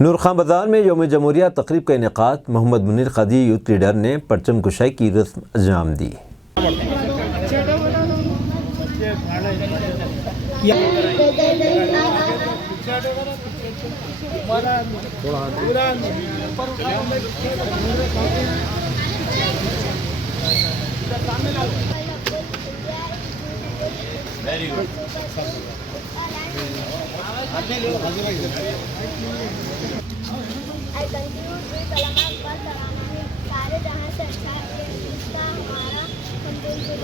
नूर खां बाजार में यौम जमहूरिया तकरीब का इनेकाद। मोहम्मद मुनीर कादी यूथ लीडर ने परचम कुशाई की रस्म अंजाम दी। Very good. I conclude with कलाम अक़बाल तराना सारे जहां से अच्छा है इसका हमारा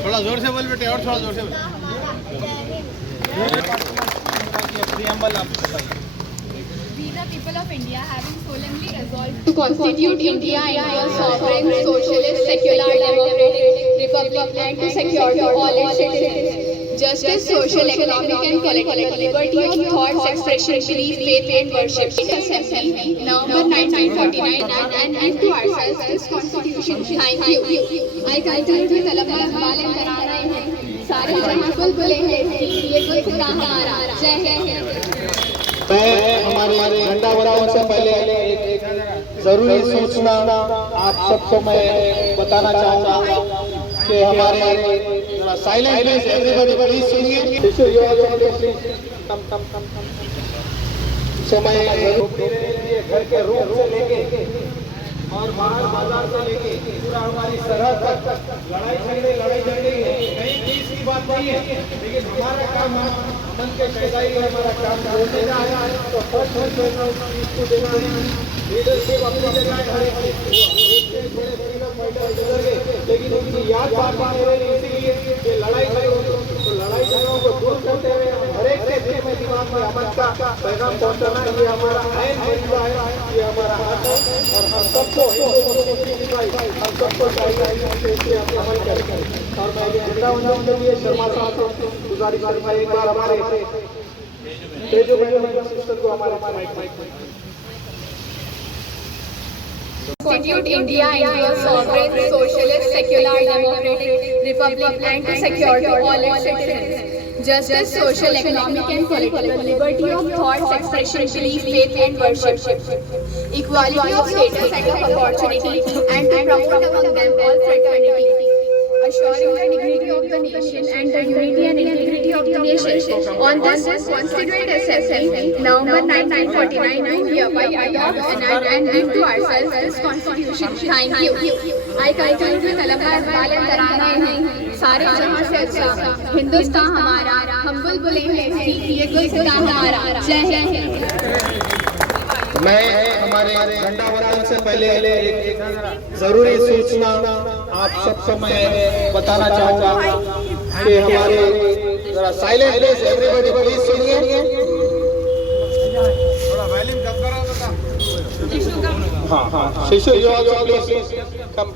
थोड़ा जोर से बोल बेटे, और थोड़ा जोर से बोल। We the people of India having solemnly resolved to constitute India into a sovereign, socialist, secular, democratic republic and to secure to all its citizens justice, social, economic and political liberty of thought, expression, belief, faith and worship. Assembly, November 1949 and into ourselves this constitution. Thank you. I conclude with कलाम अक़बाल तराना सारे जहां बुलबुलें हैं ये गुल हमारा। जय हिंद। मैं हमारे झंडा वंदन से पहले एक जरूरी सूचना आप सबको मैं बताना चाहूँगा कि हमारे साइलेंट प्लीज, एवरीबॉडी प्लीज सुनिए। समय घर के रूम से लेके और बाहर बाजार से लेके पूरा हमारी सरहद तक लड़ाई झगड़े है। कहीं चीज की बात नहीं है, लेकिन हमारा काम मन के पैदाई हमारा काम बोलने का है। तो फर्स्ट इसको देना है लीडरशिप अपनी जगह है। थोड़े फ्रीडम फाइटर गुजर गए, लेकिन उनकी याद बात नहीं रही, इसीलिए ये लड़ाई तो लड़ाई झगड़ों को दूर करते हुए हर एक के दिल में दिमाग में अमन का पैगाम पहुंचाना ये हमारा अहम फैसला है, ये हमारा हक है और हम सबको हम सबको चाहिए कि हम अमल करें। और मैं ये झंडा वंदन के लिए शर्मा साहब को गुजारिश करूंगा एक बार हमारे तेजो सिस्टर को हमारे mic Constitute India into a sovereign, socialist, secular, democratic republic and to secure to all its citizens justice, social, economic and political liberty of thought, expression, belief, faith and worship, equality of status and of opportunity and to promote among them all fraternity, assuring the dignity of the nation and the unity and integrity of the nation. On this Constituent Assembly, November 1949, do hereby adopt and into ourselves this Constitution. Thank you. I conclude with कलाम अक़बाल तराना सारे जहां से अच्छा हिंदुस्तान हमारा, हम बुलबुलें हैं ये गुल हमारा। जय हिंद। मैं हमारे झंडा वंदन से पहले एक जरूरी सूचना आप सबको मैं बताना चाहूँगा कि हमारे जरा साइलेंट प्लीज, एवरीबॉडी प्लीज सुनिए। थोड़ा वॉल्यूम कम करो तो हाँ शिशु, यू आल्सो प्लीज कम।